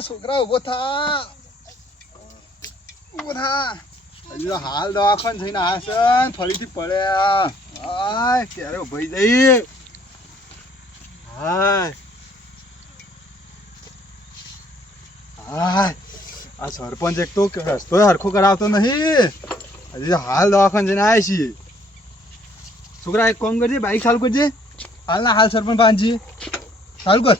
છોકરા ઊભો થા. ઊભો થા. હજી તો હાલ દવાખાન થઈને આવ્યા છે ફરીથી પડ્યા. હાય, ક્યારે ઉભાઈ જઈ હાય. આ સરપંચ એક તો રસ્તો હરખો કરાવતો નહીં. હજી હાલ દવાખાન જઈને આવ્યા છીએ. છોકરા, એક કોમ કરજે, બાઈક ચાલુ કરજે. હાલ ના, હાલ સરપંચ પાંચજી ચાલુ કર.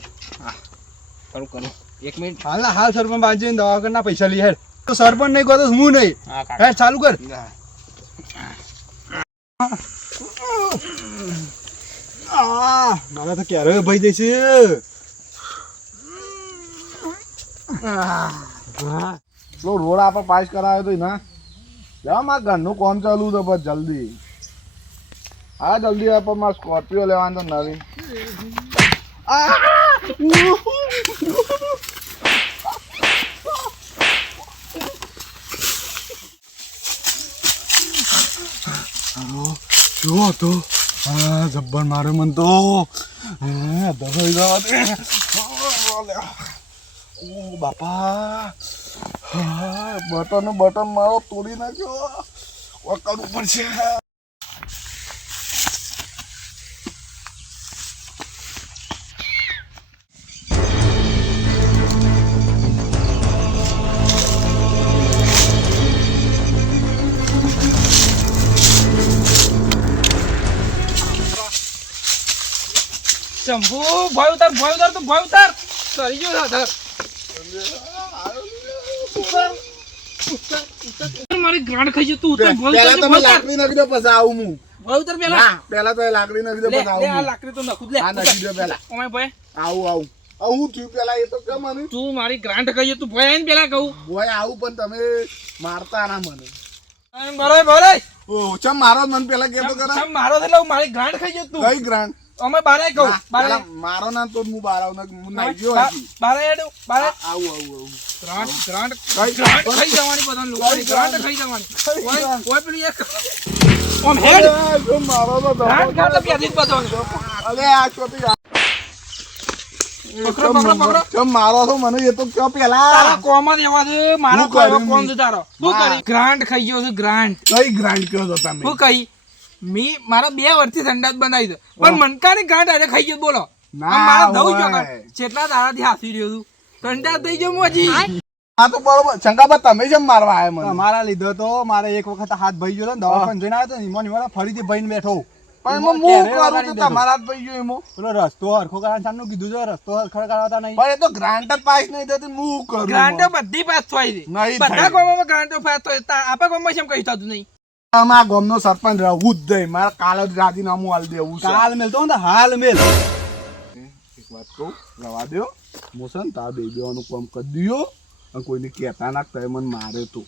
કરું કરું. એક મિનિટ. હાલ ના હાલ સરપંચ પાંચજી દવાખાના પૈસા લઈ હેડ. તો સરપંચ નહીં કહો તો હું નહીં. હેડ ચાલુ કર. મારા તો ક્યારે ભાઈ જઈશે પેલો રોડ આપણે પાસ કરાવ્યો તો ના જા મારા ઘરનું કોમ ચાલુ તો બસ જલ્દી. હા જલ્દી આપ મારે સ્કોર્પિયો લેવાનું તો નવી જો તો. હા, જબ્બર મારે મન તો. દબાઈ જવા ઓ, બાપા. બટન બટન મારો તોડી નાખ્યો. ઓ કરવું પડશે શંભુ ભય ઉતાર ભય ઉતાર તું ભય ઉતાર. કરી ગયો સાધર મારી ગ્રાન્ડ ખાઈ જતું ઉતાર ભય ઉતાર તમે ભય લાકડી નાખી દો પછી આવું હું. ભય ઉતાર પેલા. ના પહેલા તો લાકડી નાખી દો પછી આ આવું હું. લાકડી તો નખું લે આ નાખી દો પહેલા ઓમે ભય. આવું આવું. આવું થયું પેલા એ તો કેમ મને તું મારી ગ્રાન્ડ ખાઈ તું ભય આવીને પેલા કહું. બોય આવું પણ તમે મારતા ના મને. બરાબર બરાબર ઓ ચમ મારો મન પેલા કે કેતો કરા? સમ મારો થયેલો મારી ગ્રાન્ડ ખાઈ તું. કઈ ગ્રાન્ડ અમે બારે કહું બારે. મારો ના તો હું બાર આવું હું નાઈ ગયો બારે હેડું બારે. આવું આવું આવું. ગ્રાન્ટ ગ્રાન્ટ કઈ ગ્રાન્ડ ખાઈ જવાની બધા લોકોની ગ્રાન્ટ ખાઈ જવાની. કઈ ઓય ઓય પેલી એક ઓમ હેડ. જો મારો તો ગ્રાન્ટ ગ્રાન્ડ ખાતા. પ્યાથી જ બતાવવાનું અરે આ છોટી પકડો, પકડો, પકડો. ચમ મારો તો મને એ તો કયો પેલા? કોમાં દેવા દે મારો હું કર્યું કોમ છે તારો શું. કરી. ગ્રાન્ડ ખાઈ ગયો છે ગ્રાન્ડ કઈ ગ્રાન્ડ કયો તો તમે? હું કહી મી મારા બે વર્ષથી સંડાસ બનાવી દો પણ મનકાની ગાંઠ અરે ખાઈ ગયો બોલો. ના મારા દઉં જો કેટલા દાડાથી હાસી રહ્યો છું. સંડાસ થઈ ગયો મોજી હજી. તો બરોબર શંકાબા તમે જેમ મારવા આવ્યા મને. મારા લીધો તો મારે એક વખત હાથ ભઈ ગયો ને દવાખાને જઈને આવ્યો તો ઈમો નિમો ફરીથી ભાઈને બેઠો પણ એમાં હું કરું તો તમારા જ ભાઈ ગયો એમાં. પેલો રસ્તો હરખો કરવાનું સામનું કીધું છે રસ્તો હરખો કરાવતા નહીં. પણ એ તો ગ્રાન્ટ જ પાસ નહીં થતી હું કરું ગ્રાન્ટર બધી પાસ થઈ છે. નહીં બધા. કોમમાં ગ્રાન્ટો પાસ થઈ આપણા કોમમાં કેમ કહી થતું નહીં? અમારા ગામનો સરપંચ રહું જ દઈ મારે કાલ જ રાજીનામું હાલ દેવું છે. હાલ મેલ તો હાલ મેલ. એક વાત કહું રવા દ્યો. મોસન તારા બેબીઓનું કામ કરી દિયો અને કોઈને કહેતા ના તમે મને મારે તો.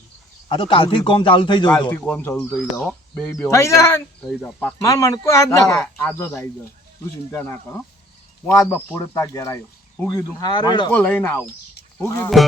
આ તો કાલથી કામ ચાલુ થઈ જવું કાલથી કોમ ચાલુ થઈ જાવ બે બે થઈ જા થઈ જા પાક માર મણકો આજ ના આજ જ આવી જા તું ચિંતા ના કર હો. આજ બપોરે તાર ઘેર આવ્યો હું કીધું. મણકો લઈને આવું. હું કીધું